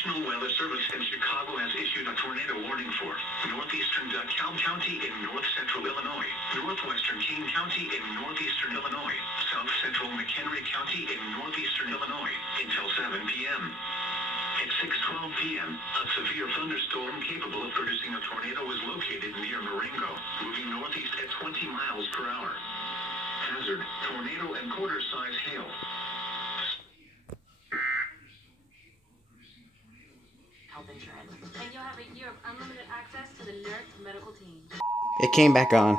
National Weather Service in Chicago has issued a tornado warning for northeastern DeKalb County in north central Illinois, northwestern Kane County in northeastern Illinois, south central McHenry County in northeastern Illinois, until 7 p.m. At 6:12 p.m., a severe thunderstorm capable of producing a tornado was located near Marengo, moving northeast at 20 miles per hour. Hazard, tornado and quarter-size hail. Health insurance. And you'll have a year of unlimited access to the nurse medical team. It came back on.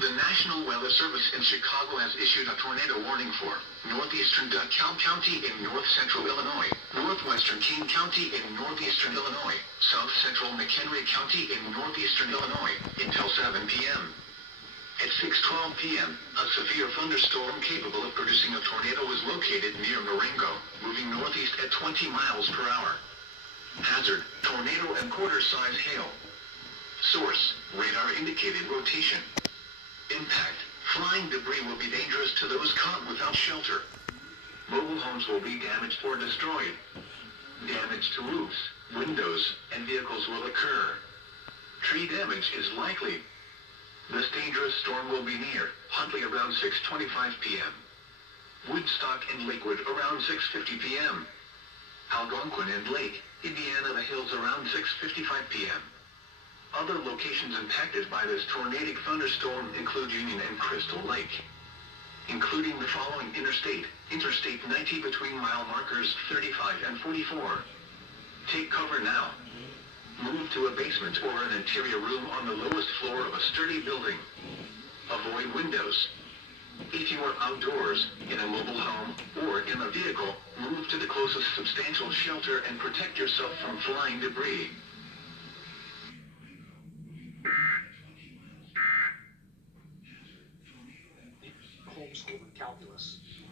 The National Weather Service in Chicago has issued a tornado warning for northeastern DeKalb County in north central Illinois, northwestern Kane County in northeastern Illinois, south central McHenry County in northeastern Illinois, until 7 p.m. At 6:12 p.m., a severe thunderstorm capable of producing a tornado was located near Marengo, moving northeast at 20 miles per hour. Hazard, tornado and quarter-size hail. Source, radar indicated rotation. Impact, flying debris will be dangerous to those caught without shelter. Mobile homes will be damaged or destroyed. Damage to roofs, windows, and vehicles will occur. Tree damage is likely. This dangerous storm will be near Huntley around 6:25 p.m. Woodstock and Lakewood around 6:50 p.m. Algonquin and Lake, Indiana the Hills around 6:55 p.m. Other locations impacted by this tornadic thunderstorm include Union and Crystal Lake, including the following Interstate 90 between mile markers 35 and 44. Take cover now. Move to a basement or an interior room on the lowest floor of a sturdy building. Avoid windows. If you are outdoors, in a mobile home, or in a vehicle, move to the closest substantial shelter and protect yourself from flying debris. Homeschooled calculus.